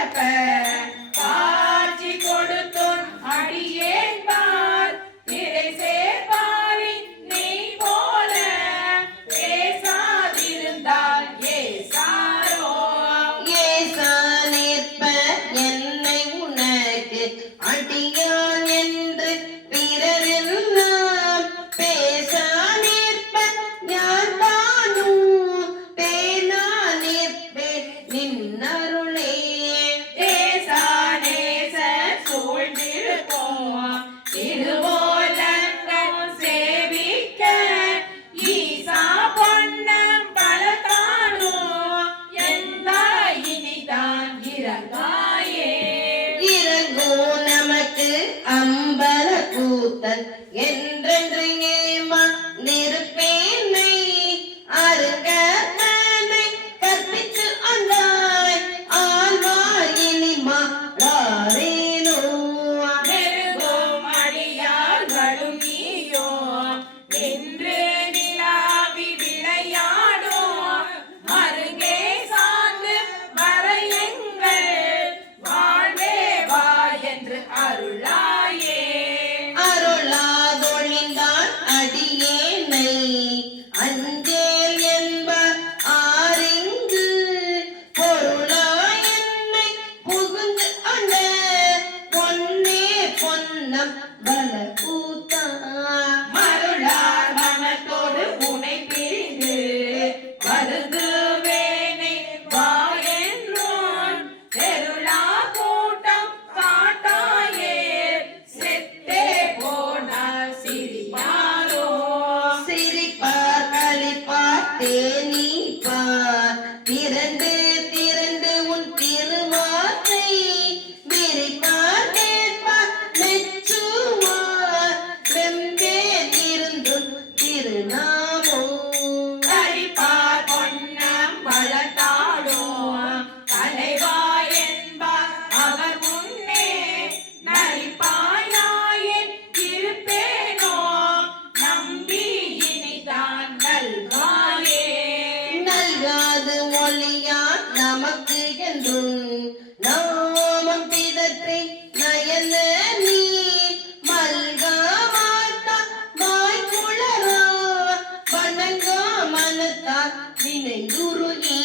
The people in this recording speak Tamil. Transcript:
பரப்ப காட்சி கொடுத்தோன் அடியேன் பார் நிறை சேர்ப்பாரி நீ போல பேசாதிருந்தால் ஏசாரோ ஏசா நிற்ப என்னை உனக்கு அடியான் என்று பிறரெல்லாம் பேசா நிற்ப ஞான் தானும் பேனா நிற்பேன் நின்னருளே தேசா நேச சூழ்ந்திருப்போம் திருவோலங்கள் சேவிக்க ஈசா பொன்னம் பலதானும் எந்தாய் இனிதான் இறங்காயே இறங்கோ நமக்கு அம்பல கூத்தன் என்றென்று ஏமா நிற்பேனை அருங்க மனை கற்பித்து அந்தாய் ஆழ்வாயினி மாறேனோ நெருங்கும் அடியார்களும் நீயோ நின்று நிலாவி விளையாடோ அருகே சார்ந்து வர எங்கள் வாழ்வே வா என்று அருளாயே அருளாதொழிந்தான் அடியேனை அஞ்சேல் என்பார் ஆரிங்கு பொருளாய் என்னை புகுந்து அண்ட பொன்னே பொன்னம் பல கூத்தா மருளார் மனத்தோடு உனை பிரிந்து வருதுவேனை வா என்றோன் தெருளா கூட்டம் காட்டாயே செத்தே போனால் சிரியாரோ சிரிப்பார் களிப்பார் தேனிப்பார் திரண்டு திரண்டு உன் திருவார்த்தை விரிப்பார் கேட்பார் மெச்சுவார் வெம்பே இருந்தும் திருநாமோ கரிப்பார் பொன்னம் வளர்த்தாடோ தலைவா என்பார் அவர் முன்னே நரிப்பாயாயின் இருப்பேனோ நம்பி இனிதான் நல்வாயே நல்காது ஒளியா நமக்கு என்றும் நாமம் பிதற்றி நயன நீ மல்கா மாத்தா வாய்க்குளரா வணங்கா மனத்தால் நினைந்துருகி